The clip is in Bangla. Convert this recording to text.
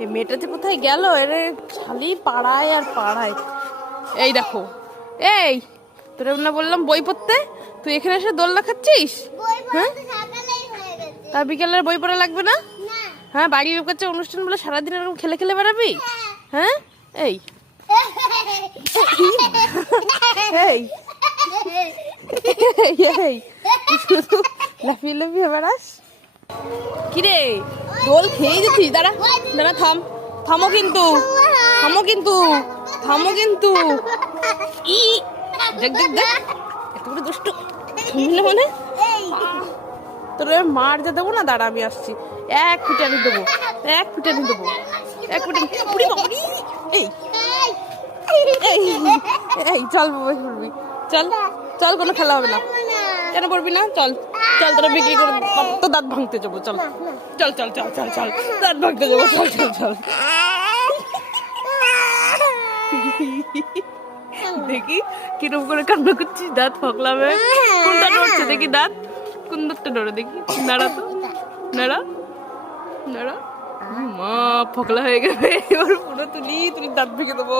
এই মেয়েটা যে কোথায় গেল, এর খালি পাড়ায় আর পাড়ায়। এই দেখো, এই তোরা না বললাম বই পড়তে, তুই এখানে এসে দোলনা খাচ্ছিস? হ্যাঁ, তা বিকেলের বই পড়া লাগবে না? হ্যাঁ, বাড়ির কাছে অনুষ্ঠান বলে সারাদিন এরকম খেলে খেলে বেড়াবি? হ্যাঁ, এই এই এই শুধু লাফিয়ে লাফিয়ে বেড়াস। কিরে, দোল খেয়ে দিচ্ছিস? দাঁড়া দাঁড়া, থামো কিন্তু, থামো কিন্তু, থামো কিন্তু। ই দেখ দেখ দেখ, এত বড় দুষ্টু শুনলে মানে তোর মার যা দেবো না। দাঁড়া আমি আসছি, এক ফুটানি দেবো, এক ফুটানি দেবো, এক ফুটানি। এই এই এই চল বাবা, করবি চল চল, কোনো খেলা হবে না। কেন পড়বি না? চল চল, তোরা বিক্রি করে তো দাঁত ভাঙতে যাবো। চল চল চল চল চল চল, দাঁত ভাঙতে যাবো। চল চল চল, দেখি কিরম করে কান্না করছিস, দাঁত ফকলাবে। কোনটা নড়ছে দেখি, দাঁত কোন দাঁতটা নড়ে দেখি। নাড়া তো, নাড়া নাড়া। মা, ফকলা হয়ে গেছে এবার। পুরো তুলি দাঁত ভেঙে দেবো।